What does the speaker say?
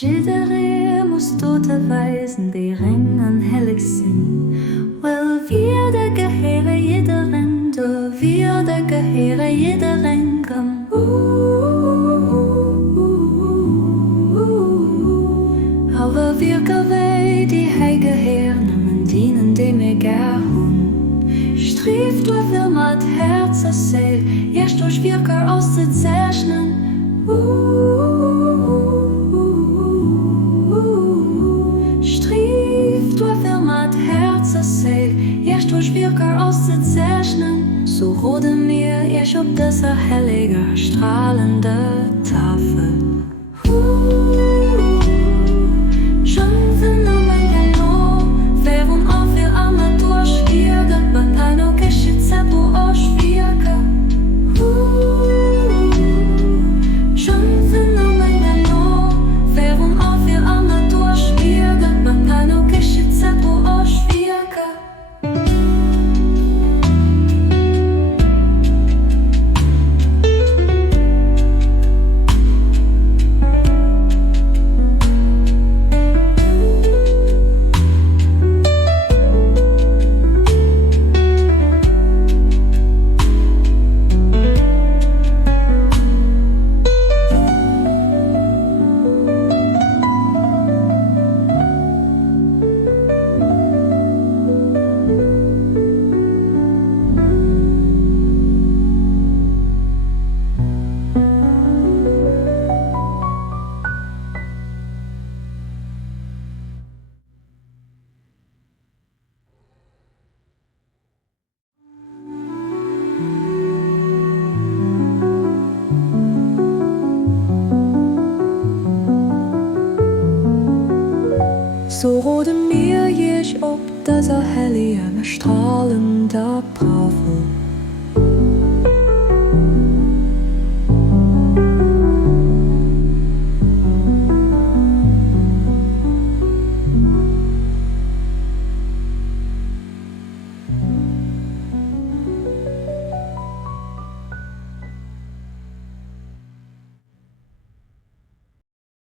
Jidere musst du te weisen, die ringen hellig sind. Wel wir der gehere jederen, du wir der gehere jederen gam. Aber wir gewei die heige Herren, dienen dem egal hun. Strieft du für mat Herz erzähl, erst durch Wirker auszuzeichnen. Erst durch Wirker auszuzeichnen, so rode mir erst ob dieser helliger, strahlende Tafel. Schon finden mein Gano, wer und auf ihr Arme durchwirkt, bei Pano geschützt, wo auswirke. Schon finden mein Gano, wer und auf ihr Arme durchwirkt, bei Pano geschützt, wo auswirke. So rode mir ich ob dieser hellige, strahlende Tafel.